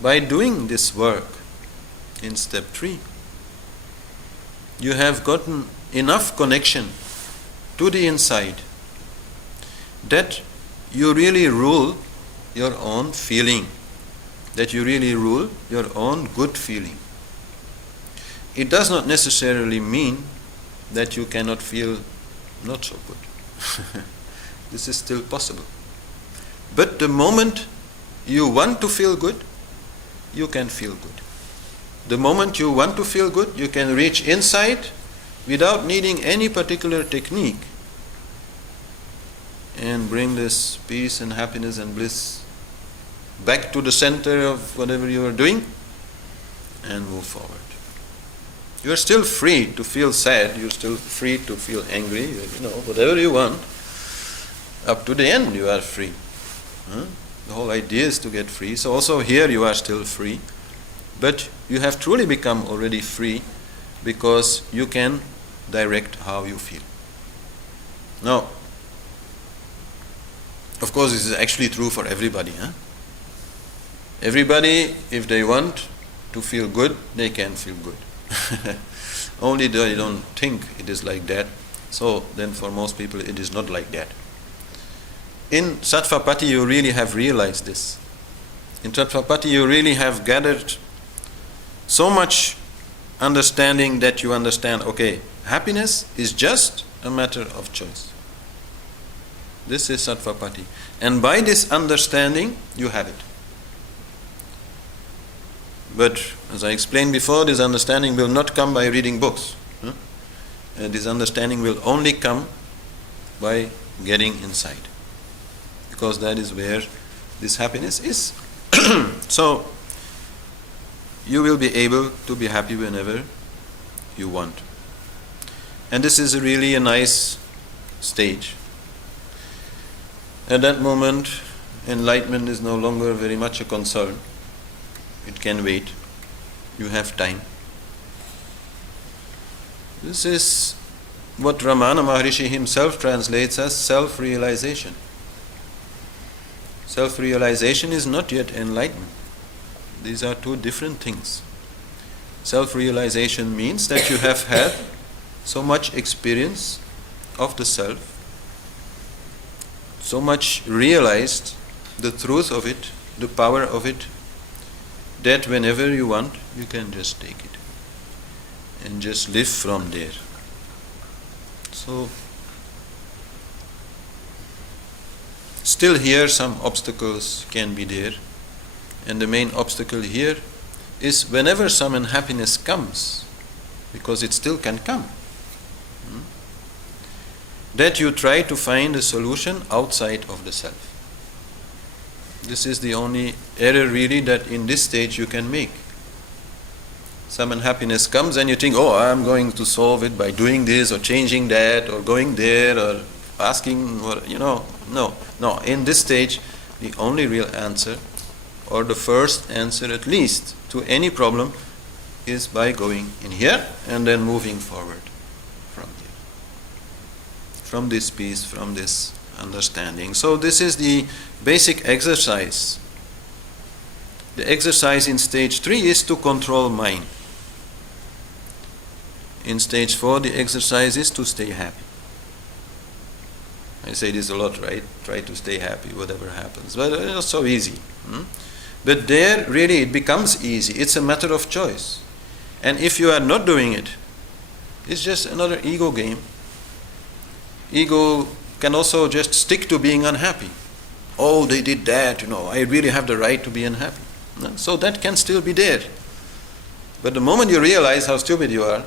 by doing this work in step 3, you have gotten enough connection to the inside that you really rule your own feeling, that you really rule your own good feeling. It does not necessarily mean that you cannot feel not so good. This is still possible. But the moment you want to feel good, you can feel good. The moment you want to feel good, you can reach inside without needing any particular technique and bring this peace and happiness and bliss back to the center of whatever you are doing and move forward. You are still free to feel sad, you are still free to feel angry, whatever you want. Up to the end you are free. The whole idea is to get free. So also here you are still free. But you have truly become already free because you can direct how you feel. Now, of course this is actually true for everybody. Everybody, if they want to feel good, they can feel good. Only they don't think it is like that. So then for most people it is not like that. In Satvapatti you really have realized this. In Satvapatti you really have gathered so much understanding that you understand, okay, happiness is just a matter of choice. This is Satvapatti. And by this understanding you have it. But as I explained before, this understanding will not come by reading books. This understanding will only come by getting inside. Because that is where this happiness is. So, you will be able to be happy whenever you want. And this is really a nice stage. At that moment, enlightenment is no longer very much a concern. It can wait. You have time. This is what Ramana Maharishi himself translates as self-realization. Self-realization is not yet enlightenment. These are two different things. Self-realization means that you have had so much experience of the self, so much realized the truth of it, the power of it, that whenever you want, you can just take it and just live from there. So, still here some obstacles can be there, and the main obstacle here is whenever some unhappiness comes, because it still can come, that you try to find a solution outside of the self. This is the only error really that in this stage you can make. Some unhappiness comes and you think, oh, I'm going to solve it by doing this or changing that or going there or asking, or, no. In this stage, the only real answer, or the first answer at least, to any problem is by going in here and then moving forward from here. From this peace, from this understanding. So this is the basic exercise. The exercise in stage 3 is to control mind. In stage 4, the exercise is to stay happy. I say this a lot, right? Try to stay happy, whatever happens. But it's not so easy. But there, really, it becomes easy. It's a matter of choice. And if you are not doing it, it's just another ego game. Ego can also just stick to being unhappy. Oh, they did that, I really have the right to be unhappy. So that can still be there. But the moment you realize how stupid you are,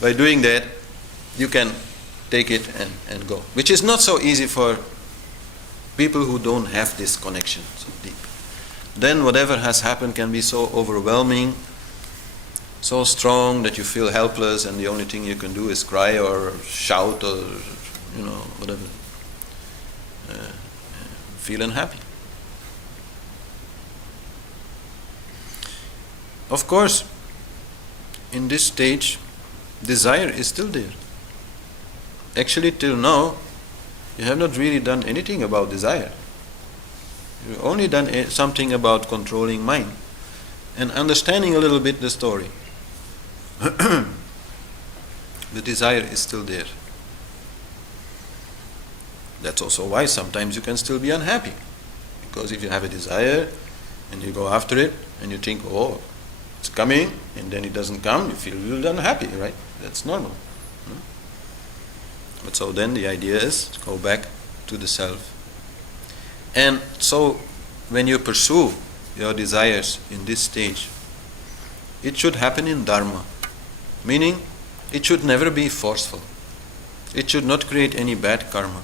by doing that, you can take it and go. Which is not so easy for people who don't have this connection so deep. Then whatever has happened can be so overwhelming, so strong that you feel helpless and the only thing you can do is cry or shout or, whatever. Feel unhappy. Of course, in this stage, desire is still there. Actually, till now, you have not really done anything about desire. You've only done something about controlling mind and understanding a little bit the story. The desire is still there. That's also why sometimes you can still be unhappy. Because if you have a desire and you go after it and you think, oh, it's coming, and then it doesn't come, you feel really unhappy, right? That's normal. But so then the idea is to go back to the self. And so when you pursue your desires in this stage, it should happen in dharma, meaning it should never be forceful. It should not create any bad karma.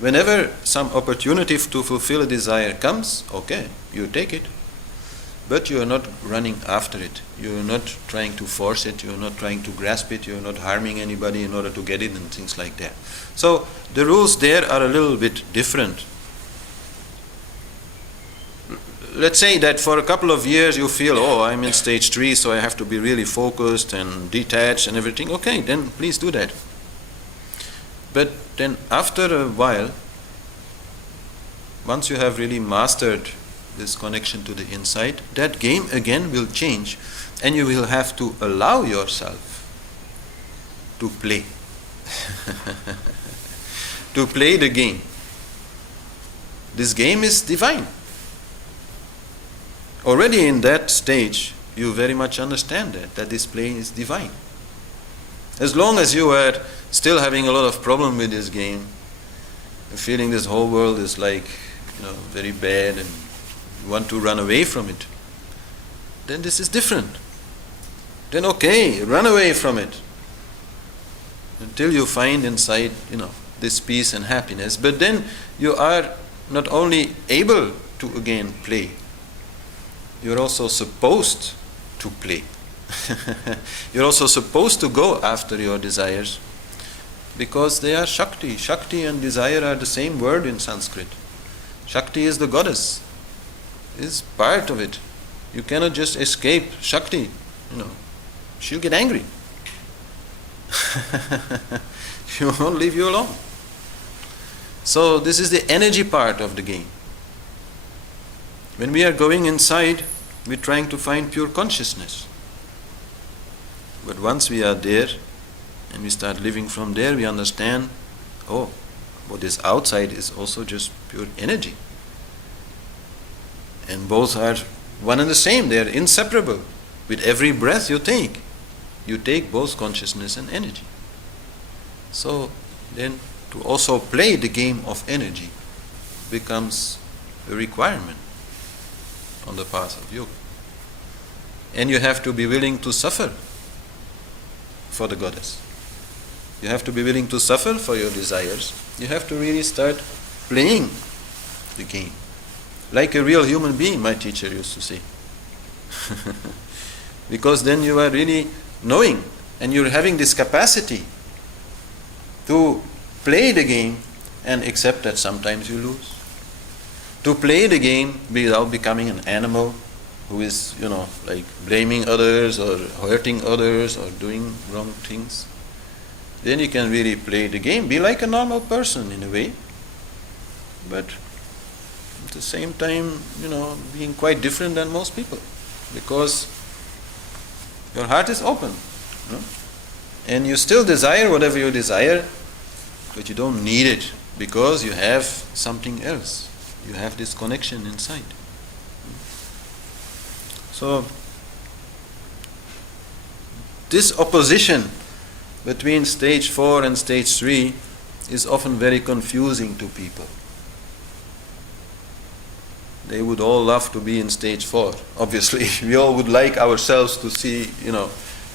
Whenever some opportunity to fulfill a desire comes, okay, you take it. But you are not running after it. You are not trying to force it. You are not trying to grasp it. You are not harming anybody in order to get it and things like that. So the rules there are a little bit different. Let's say that for a couple of years you feel, oh, I'm in stage 3, so I have to be really focused and detached and everything. Okay, then please do that. But then after a while, once you have really mastered this connection to the inside, that game again will change, and you will have to allow yourself to play. To play the game. This game is divine. Already in that stage, you very much understand that this play is divine. As long as you are still having a lot of problem with this game, feeling this whole world is like, very bad, and you want to run away from it, then this is different. Then okay, run away from it until you find inside, this peace and happiness. But then you are not only able to again play, you're also supposed to play. You're also supposed to go after your desires, because they are Shakti. Shakti and desire are the same word in Sanskrit. Shakti is the goddess, is part of it. You cannot just escape Shakti. She'll get angry. She won't leave you alone. So this is the energy part of the game. When we are going inside, we're trying to find pure consciousness. But once we are there and we start living from there, we understand, oh, what is outside is also just pure energy. And both are one and the same. They are inseparable. With every breath you take both consciousness and energy. So then to also play the game of energy becomes a requirement on the path of yoga. And you have to be willing to suffer for the goddess. You have to be willing to suffer for your desires. You have to really start playing the game. Like a real human being, my teacher used to say. Because then you are really knowing, and you're having this capacity to play the game and accept that sometimes you lose. To play the game without becoming an animal who is, like blaming others or hurting others or doing wrong things. Then you can really play the game, be like a normal person in a way, but at the same time, being quite different than most people, because your heart is open, and you still desire whatever you desire, but you don't need it because you have something else. You have this connection inside. So this opposition between stage 4 and stage 3 is often very confusing to people. They would all love to be in stage 4. Obviously, we all would like ourselves to see,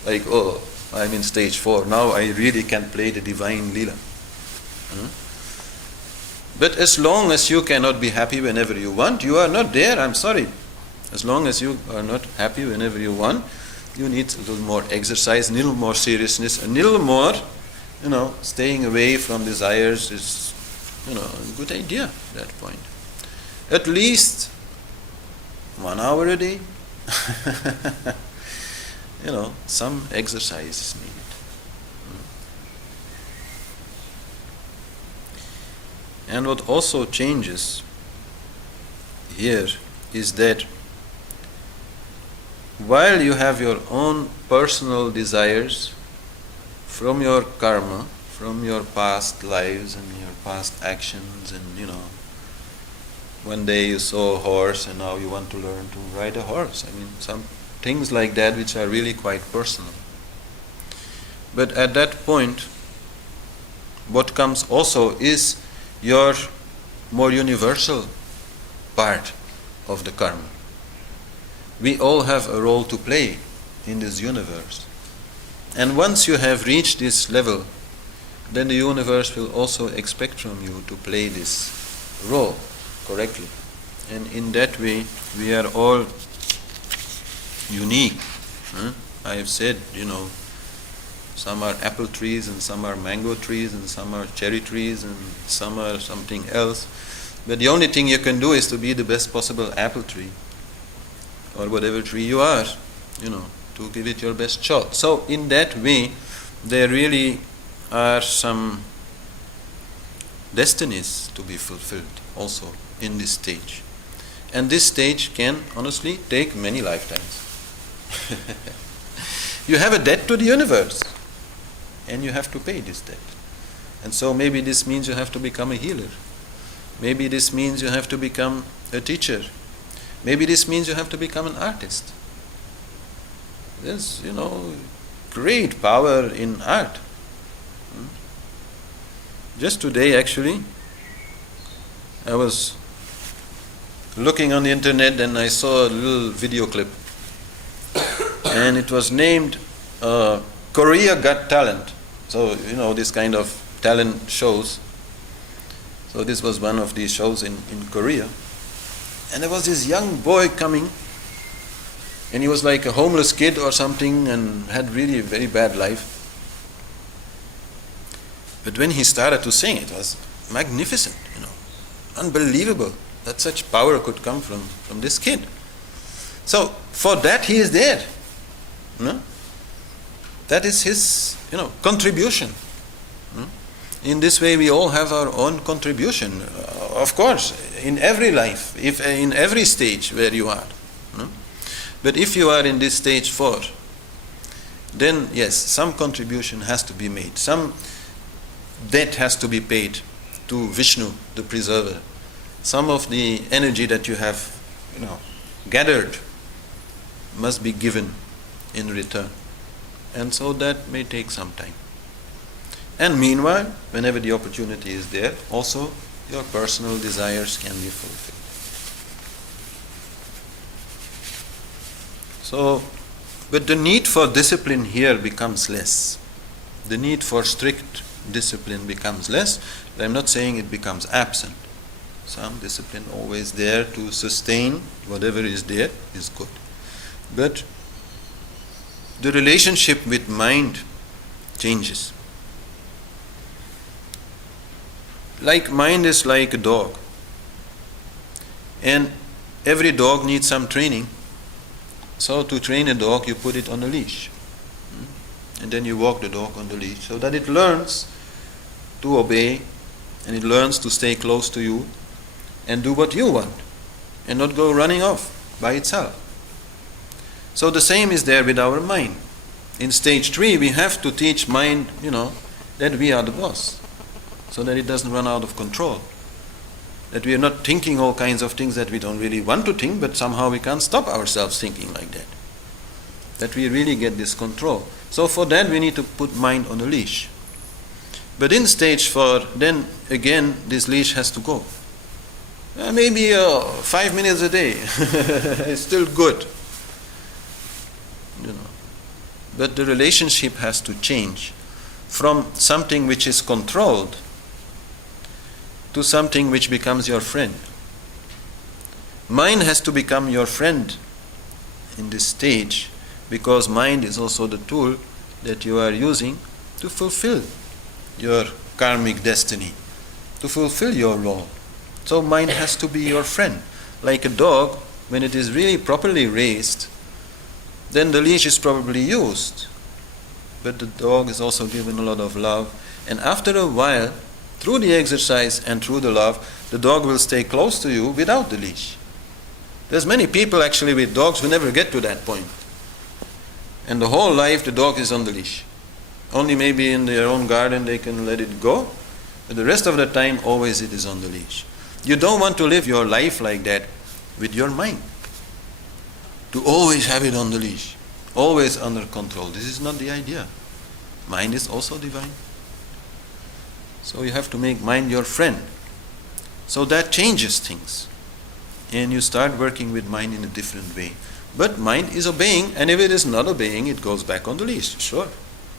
like, oh, I'm in stage 4. Now I really can play the divine Leela. But as long as you cannot be happy whenever you want, you are not there, I'm sorry. As long as you are not happy whenever you want, you need a little more exercise, a little more seriousness, a little more, staying away from desires is, a good idea at that point. At least 1 hour a day. Some exercise is needed. And what also changes here is that while you have your own personal desires from your karma, from your past lives and your past actions, and one day you saw a horse and now you want to learn to ride a horse. Some things like that which are really quite personal. But at that point, what comes also is your more universal part of the karma. We all have a role to play in this universe. And once you have reached this level, then the universe will also expect from you to play this role correctly. And in that way, we are all unique. I have said, some are apple trees and some are mango trees and some are cherry trees and some are something else. But the only thing you can do is to be the best possible apple tree or whatever tree you are, to give it your best shot. So in that way, there really are some destinies to be fulfilled also in this stage. And this stage can honestly take many lifetimes. You have a debt to the universe and you have to pay this debt. And so maybe this means you have to become a healer. Maybe this means you have to become a teacher. Maybe this means you have to become an artist. There's, great power in art. Just today, actually, I was looking on the internet and I saw a little video clip. And it was named Korea Got Talent. So, this kind of talent shows. So this was one of these shows in Korea. And there was this young boy coming, and he was like a homeless kid or something and had really a very bad life. But when he started to sing, it was magnificent, unbelievable that such power could come from this kid. So for that he is there. That is his, contribution. In this way we all have our own contribution. Of course, in every life, if in every stage where you are. But if you are in this stage 4, then yes, some contribution has to be made. Some debt has to be paid to Vishnu, the preserver. Some of the energy that you have, gathered must be given in return. And so that may take some time. And meanwhile, whenever the opportunity is there, also your personal desires can be fulfilled. So, but the need for discipline here becomes less. The need for strict discipline becomes less. I'm not saying it becomes absent. Some discipline always there to sustain whatever is there is good. But the relationship with mind changes. Like mind is like a dog. And every dog needs some training. So to train a dog, you put it on a leash. And then you walk the dog on the leash so that it learns to obey and it learns to stay close to you and do what you want and not go running off by itself. So the same is there with our mind. In stage 3, we have to teach mind, that we are the boss so that it doesn't run out of control. That we are not thinking all kinds of things that we don't really want to think, but somehow we can't stop ourselves thinking like that. That we really get this control. So for that we need to put mind on a leash. But in stage 4, then again this leash has to go. Maybe 5 minutes a day. It's still good. But the relationship has to change from something which is controlled to something which becomes your friend. Mind has to become your friend in this stage because mind is also the tool that you are using to fulfill your karmic destiny, to fulfill your role. So mind has to be your friend. Like a dog, when it is really properly raised, then the leash is probably used. But the dog is also given a lot of love. And after a while, through the exercise and through the love, the dog will stay close to you without the leash. There's many people actually with dogs who never get to that point. And the whole life the dog is on the leash. Only maybe in their own garden they can let it go, but the rest of the time always it is on the leash. You don't want to live your life like that with your mind. To always have it on the leash, always under control. This is not the idea. Mind is also divine. So you have to make mind your friend. So that changes things. And you start working with mind in a different way. But mind is obeying, and if it is not obeying, it goes back on the leash, sure.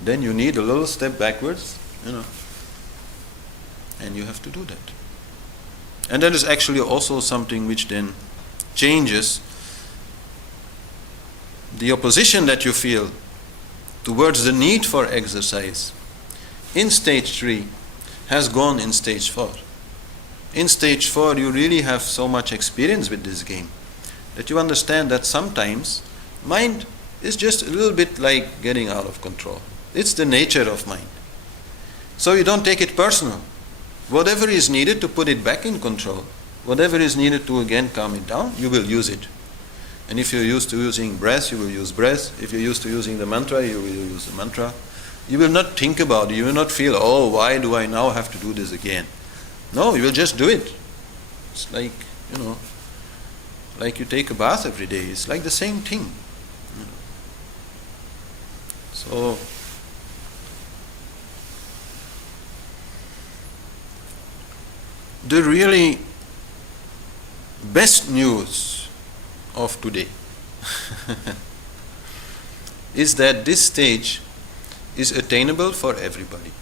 Then you need a little step backwards, and you have to do that. And that is actually also something which then changes the opposition that you feel towards the need for exercise in stage 3 has gone in stage 4. In stage 4 you really have so much experience with this game that you understand that sometimes mind is just a little bit like getting out of control. It's the nature of mind. So you don't take it personal. Whatever is needed to put it back in control, whatever is needed to again calm it down, you will use it. And if you're used to using breath, you will use breath. If you're used to using the mantra, you will use the mantra. You will not think about it. You will not feel, oh, why do I now have to do this again? No, you will just do it. It's like, like you take a bath every day. It's like the same thing. So, the really best news of today is that this stage is attainable for everybody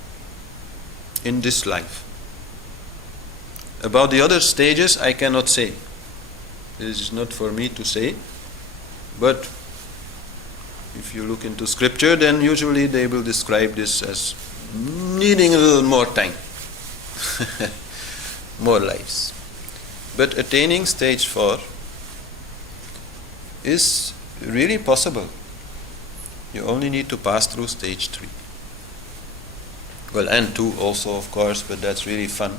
in this life. About the other stages, I cannot say. This is not for me to say, but if you look into scripture, then usually they will describe this as needing a little more time, more lives. But attaining stage 4 is really possible. You only need to pass through stage 3. Well, and 2 also, of course, but that's really fun.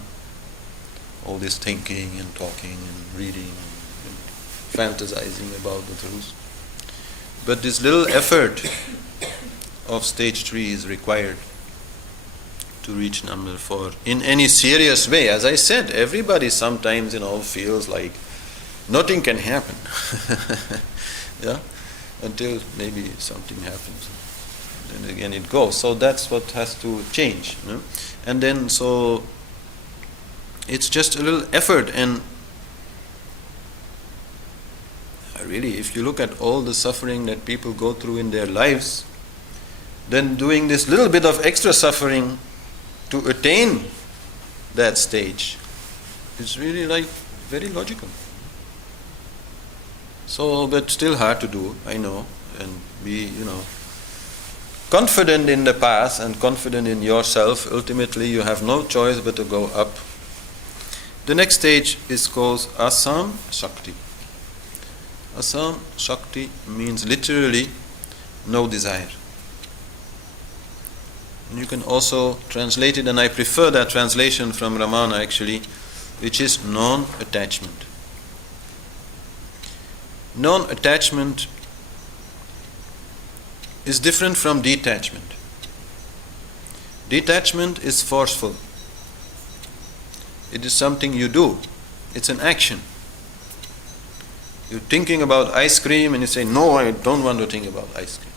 All this thinking and talking and reading and fantasizing about the truth. But this little effort of stage 3 is required to reach number 4 in any serious way. As I said, everybody sometimes, feels like nothing can happen. Yeah? Until maybe something happens. Then again it goes. So that's what has to change. And then so it's just a little effort, and really, if you look at all the suffering that people go through in their lives, then doing this little bit of extra suffering to attain that stage is really like very logical. So, but still hard to do, I know, and be, confident in the path and confident in yourself. Ultimately, you have no choice but to go up. The next stage is called Asam Shakti. Asam Shakti means literally no desire. You can also translate it, and I prefer that translation from Ramana actually, which is non-attachment. Non-attachment is different from detachment. Detachment is forceful. It is something you do. It's an action. You're thinking about ice cream and you say, no, I don't want to think about ice cream.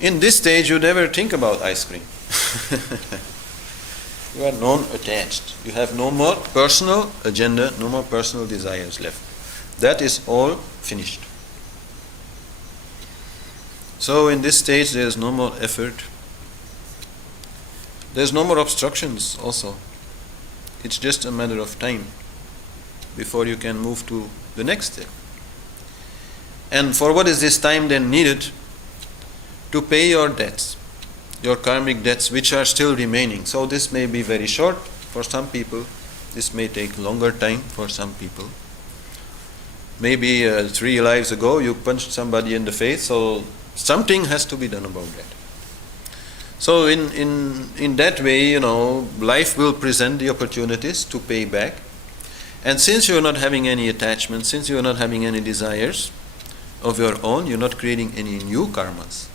In this stage, you never think about ice cream. You are non-attached. You have no more personal agenda, no more personal desires left. That is all finished. So in this stage, there is no more effort. There's no more obstructions also. It's just a matter of time before you can move to the next step. And for what is this time then needed? To pay your debts, your karmic debts which are still remaining. So this may be very short for some people. This may take longer time for some people. Maybe 3 lives ago you punched somebody in the face, so something has to be done about that. So in that way, life will present the opportunities to pay back. And since you're not having any attachment, since you're not having any desires of your own, you're not creating any new karmas.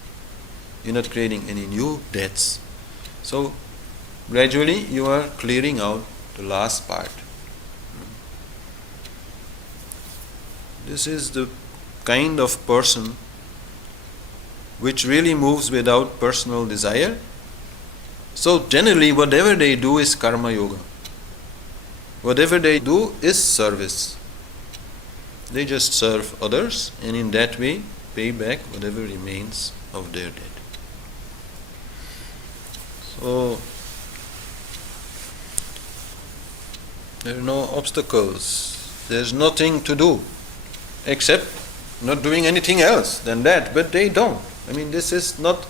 You're not creating any new debts. So gradually you are clearing out the last part. This is the kind of person which really moves without personal desire. So generally whatever they do is karma yoga. Whatever they do is service. They just serve others and in that way pay back whatever remains of their debt. So there are no obstacles. There's nothing to do except not doing anything else than that. But they don't. I mean, this is not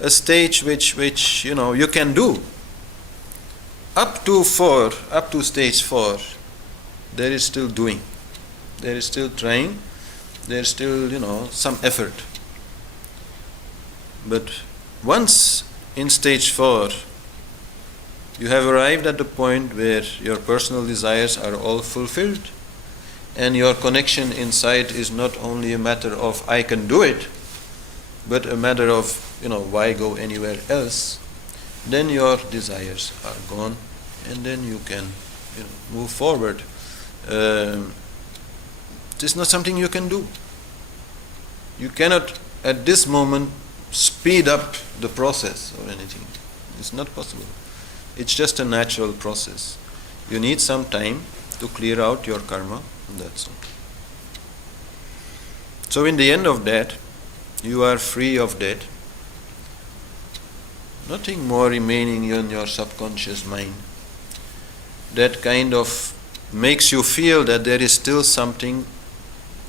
a stage which you can do. Up to stage 4, there is still doing. There is still trying. There is still, some effort. But once in stage 4, you have arrived at the point where your personal desires are all fulfilled and your connection inside is not only a matter of I can do it, but a matter of, why go anywhere else, then your desires are gone and then you can move forward. This is not something you can do. You cannot at this moment speed up the process or anything. It's not possible. It's just a natural process. You need some time to clear out your karma, and that's all. So in the end of that, you are free of debt. Nothing more remaining in your subconscious mind. That kind of makes you feel that there is still something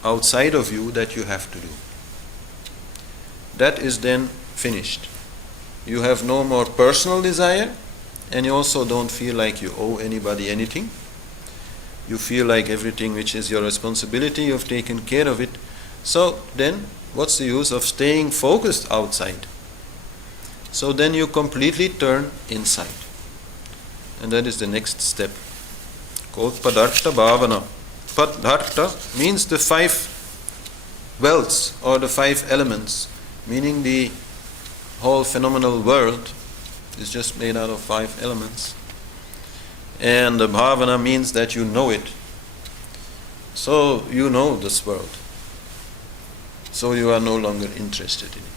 outside of you that you have to do. That is then finished. You have no more personal desire, and you also don't feel like you owe anybody anything. You feel like everything which is your responsibility, you've taken care of it. So then, what's the use of staying focused outside? So then you completely turn inside. And that is the next step, called Padartha Bhavana. Padartha means the 5 welts or the 5 elements, meaning the whole phenomenal world is just made out of 5 elements. And the bhavana means that you know it. So you know this world. So you are no longer interested in it.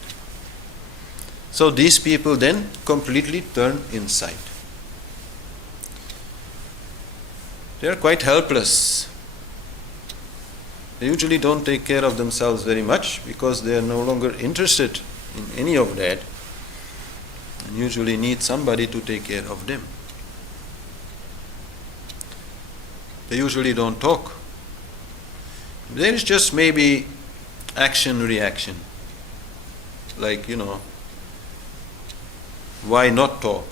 So these people then completely turn inside. They are quite helpless. They usually don't take care of themselves very much because they are no longer interested in any of that, and usually need somebody to take care of them. They usually don't talk. There is just maybe action-reaction. Like, why not talk?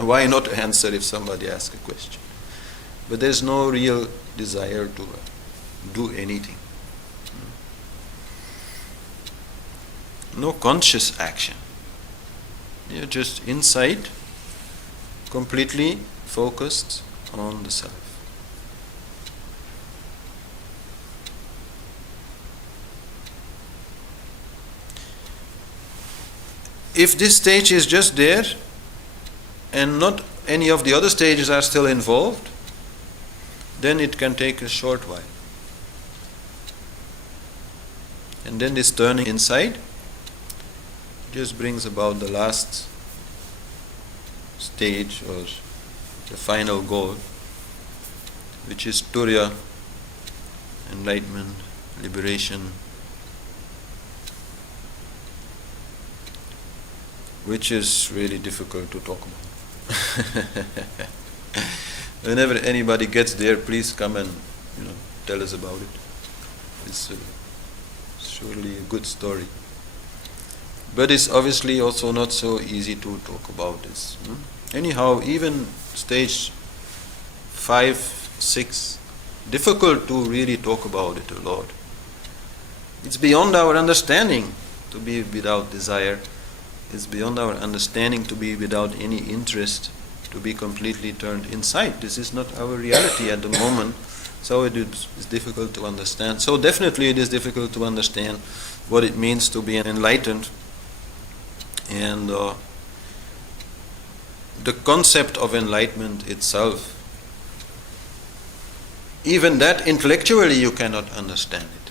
Why not answer if somebody asks a question? But there's no real desire to do anything. No conscious action. You're just inside, completely focused on the self. If this stage is just there and not any of the other stages are still involved, then it can take a short while. And then this turning inside just brings about the last stage or the final goal, which is Turya, enlightenment, liberation, which is really difficult to talk about. Whenever anybody gets there, please come and tell us about it. It's surely a good story. But it's obviously also not so easy to talk about this. Anyhow, even stage 5, 6, difficult to really talk about it a lot. It's beyond our understanding to be without desire. It's beyond our understanding to be without any interest, to be completely turned inside. This is not our reality at the moment, so it is difficult to understand. So definitely it is difficult to understand what it means to be enlightened, and the concept of enlightenment itself, even that intellectually you cannot understand it,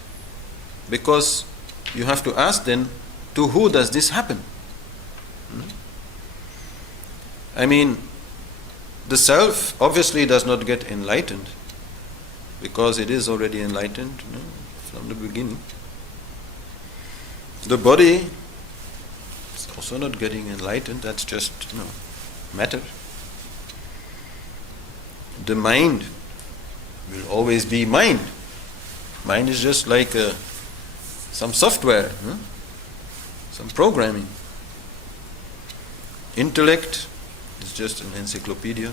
because you have to ask then, to who does this happen? I mean, the self obviously does not get enlightened, because it is already enlightened, from the beginning. The body is also not getting enlightened, that's just matter. The mind will always be mind. Mind is just like some software, some programming. Intellect is just an encyclopedia,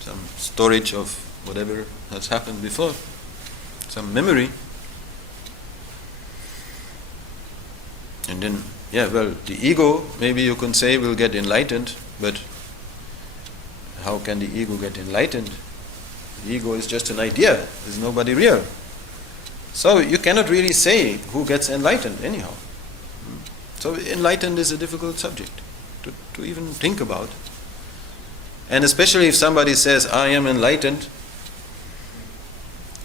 some storage of whatever has happened before, some memory. And then, the ego, maybe you can say, will get enlightened, but how can the ego get enlightened? The ego is just an idea, there's nobody real. So you cannot really say who gets enlightened anyhow. So enlightened is a difficult subject to even think about. And especially if somebody says, I am enlightened,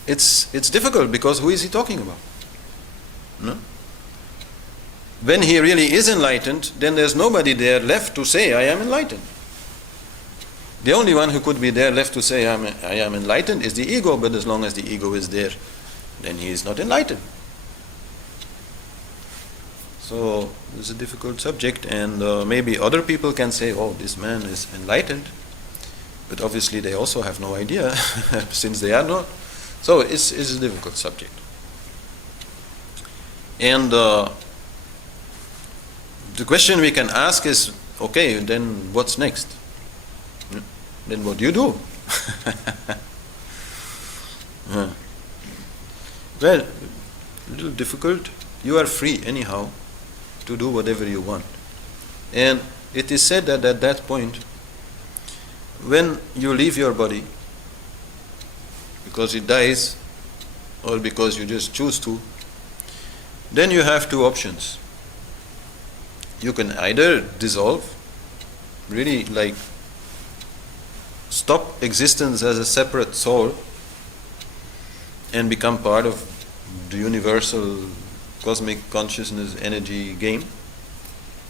it's difficult, because who is he talking about? No? When he really is enlightened, then there's nobody there left to say, I am enlightened. The only one who could be there left to say, I am enlightened is the ego, but as long as the ego is there, then he is not enlightened. So it's a difficult subject, and maybe other people can say, oh, this man is enlightened, but obviously they also have no idea, since they are not. So it's a difficult subject. And the question we can ask is, okay, then what's next? Then what do you do? Well, a little difficult. You are free anyhow to do whatever you want. And it is said that at that point, when you leave your body, because it dies, or because you just choose to, then you have two options. You can either dissolve, really like stop existence as a separate soul and become part of the universal cosmic consciousness energy game,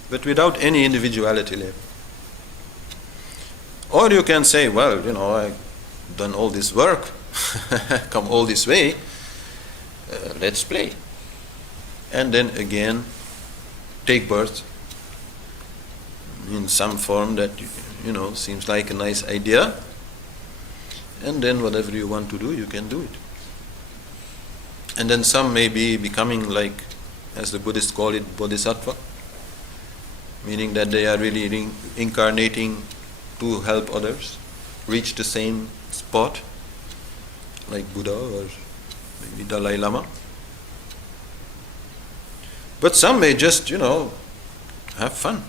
but without any individuality left. Or you can say, well, I've done all this work, come all this way, let's play. And then again, take birth in some form that, seems like a nice idea. And then whatever you want to do, you can do it. And then some may be becoming like, as the Buddhists call it, bodhisattva, meaning that they are really reincarnating to help others reach the same spot, like Buddha or maybe Dalai Lama. But some may just, have fun.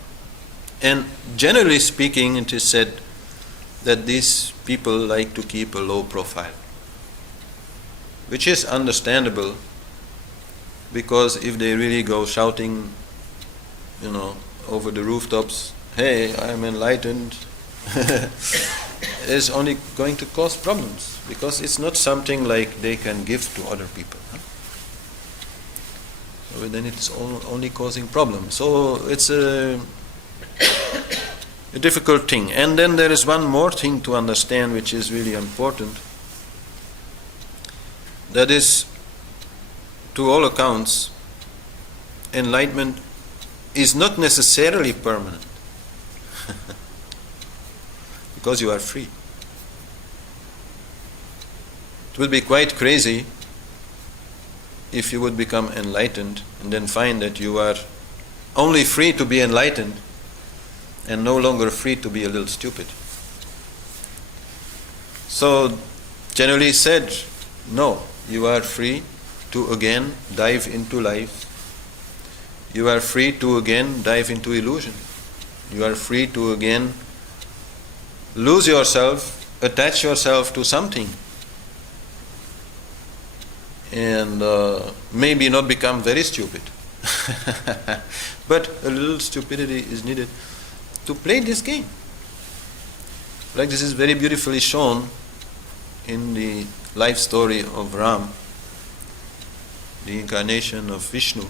And generally speaking, it is said that these people like to keep a low profile, which is understandable, because if they really go shouting, over the rooftops, hey, I am enlightened, is only going to cause problems, because it's not something like they can give to other people. So then it's only causing problems. So it's a difficult thing. And then there is one more thing to understand, which is really important. That is, to all accounts, enlightenment is not necessarily permanent, because you are free. It would be quite crazy if you would become enlightened and then find that you are only free to be enlightened and no longer free to be a little stupid. So, generally said, no, you are free to again dive into life. You are free to again dive into illusion. You are free to again lose yourself, attach yourself to something, and maybe not become very stupid. But a little stupidity is needed to play this game. Like this is very beautifully shown in the life story of Ram, the incarnation of Vishnu,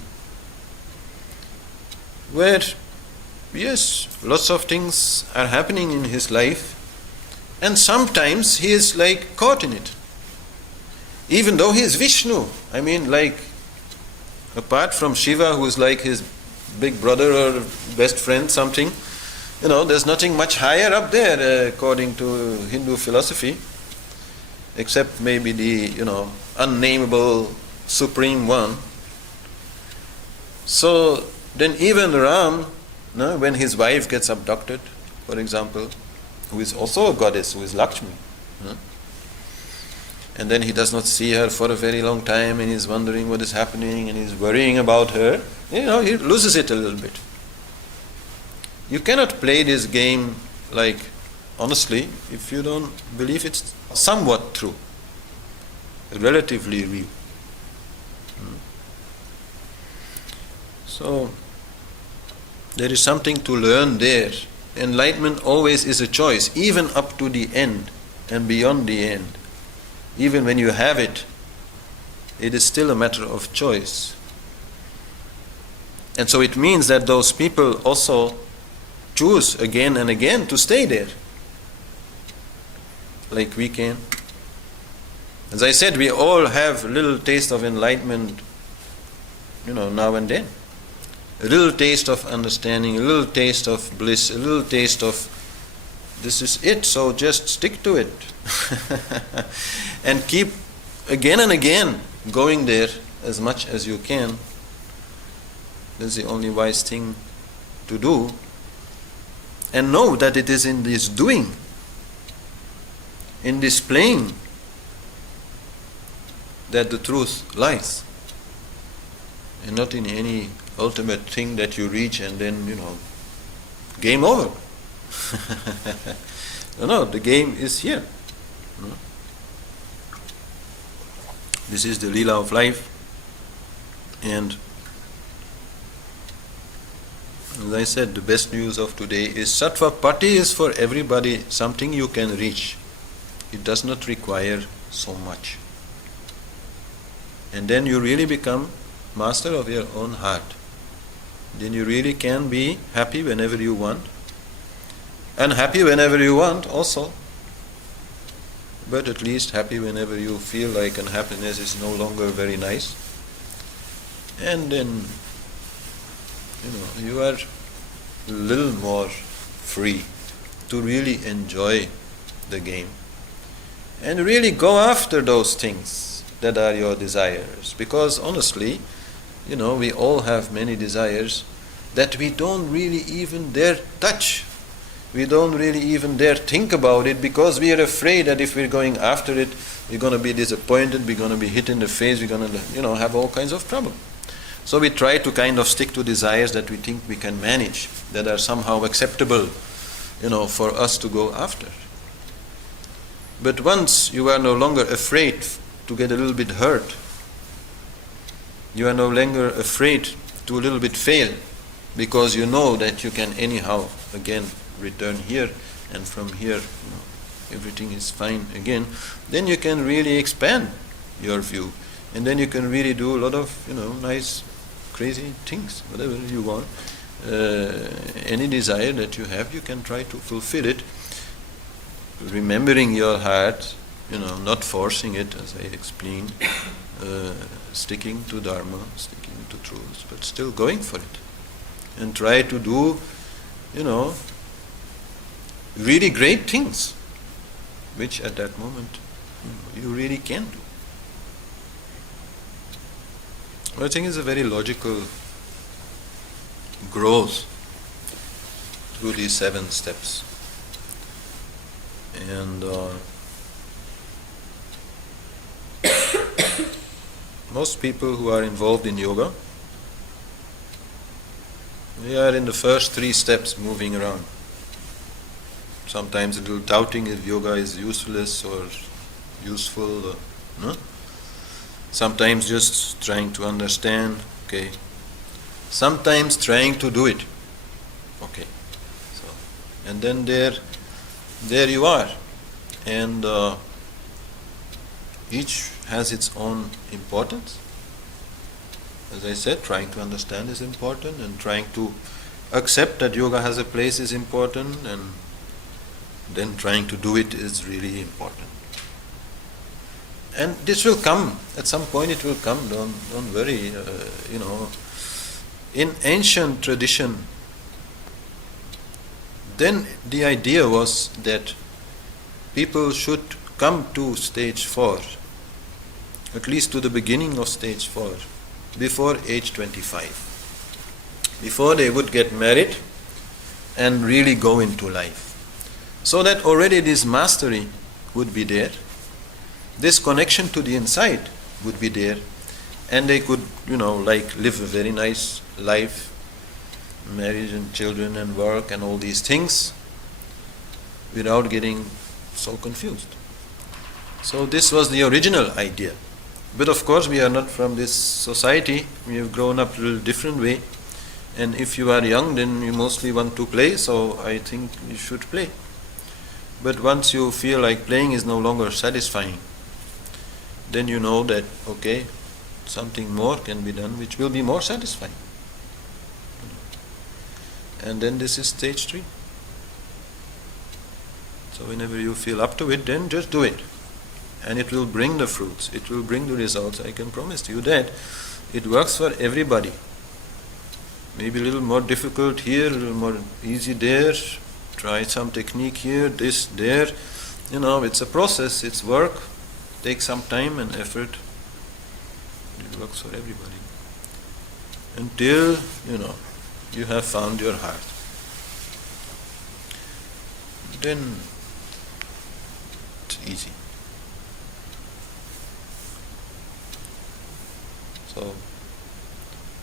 where, yes, lots of things are happening in his life, and sometimes he is like caught in it. Even though he is Vishnu, I mean, like, apart from Shiva, who is like his big brother or best friend, something, there's nothing much higher up there according to Hindu philosophy, except maybe the, unnameable Supreme One. So then even Ram, when his wife gets abducted, for example, who is also a goddess, who is Lakshmi, and then he does not see her for a very long time, and he's wondering what is happening, and he's worrying about her, he loses it a little bit. You cannot play this game, like, honestly, if you don't believe it's somewhat true, relatively real. So there is something to learn there. Enlightenment always is a choice, even up to the end and beyond the end. Even when you have it, it is still a matter of choice. And so it means that those people also choose again and again to stay there, like we can. As I said, we all have a little taste of enlightenment, now and then. A little taste of understanding, a little taste of bliss, a little taste of this is it, so just stick to it. And keep again and again going there as much as you can. That's the only wise thing to do. And know that it is in this doing, in this playing, that the truth lies, and not in any ultimate thing that you reach and then, game over. No, the game is here. This is the Leela of life, and as I said, the best news of today is Satvapatti is for everybody something you can reach. It does not require so much. And then you really become master of your own heart. Then you really can be happy whenever you want, unhappy whenever you want also, but at least happy whenever you feel like unhappiness is no longer very nice. And then you are a little more free to really enjoy the game and really go after those things that are your desires. Because honestly, we all have many desires that we don't really even dare touch. We don't really even dare think about it, because we are afraid that if we're going after it, we're going to be disappointed, we're going to be hit in the face, we're going to have all kinds of trouble. So we try to kind of stick to desires that we think we can manage, that are somehow acceptable, for us to go after. But once you are no longer afraid to get a little bit hurt, you are no longer afraid to a little bit fail, because you know that you can anyhow again return here, and from here everything is fine again, then you can really expand your view, and then you can really do a lot of nice crazy things, whatever you want. Any desire that you have, you can try to fulfill it, remembering your heart, not forcing it, as I explained, sticking to Dharma, sticking to truth, but still going for it. And try to do, really great things, which at that moment you really can do. I think it's a very logical growth through these 7 steps. And most people who are involved in yoga, they are in the first 3 steps moving around. sometimes a little doubting if yoga is useless or useful. No? Sometimes just trying to understand, okay. Sometimes trying to do it, okay. So, and then there you are, and each has its own importance. As I said, trying to understand is important, and trying to accept that yoga has a place is important, and then trying to do it is really important. And this will come, at some point it will come, don't worry, In ancient tradition, then the idea was that people should come to stage 4, at least to the beginning of stage 4, before age 25, before they would get married and really go into life. So that already this mastery would be there, this connection to the inside would be there, and they could, live a very nice life, marriage and children and work and all these things, without getting so confused. So this was the original idea. But of course we are not from this society, we have grown up a little different way, and if you are young then you mostly want to play, so I think you should play. But once you feel like playing is no longer satisfying, then you know that, okay, something more can be done which will be more satisfying. And then this is stage 3. So whenever you feel up to it, then just do it. And it will bring the fruits, it will bring the results. I can promise you that. It works for everybody. Maybe a little more difficult here, a little more easy there. Try some technique here, this, there. It's a process, it's work. Takes some time and effort. It works for everybody. Until, you have found your heart. Then it's easy. So,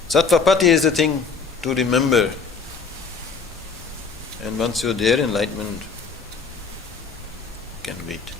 Satvapatti is the thing to remember. And once you're there, enlightenment can wait.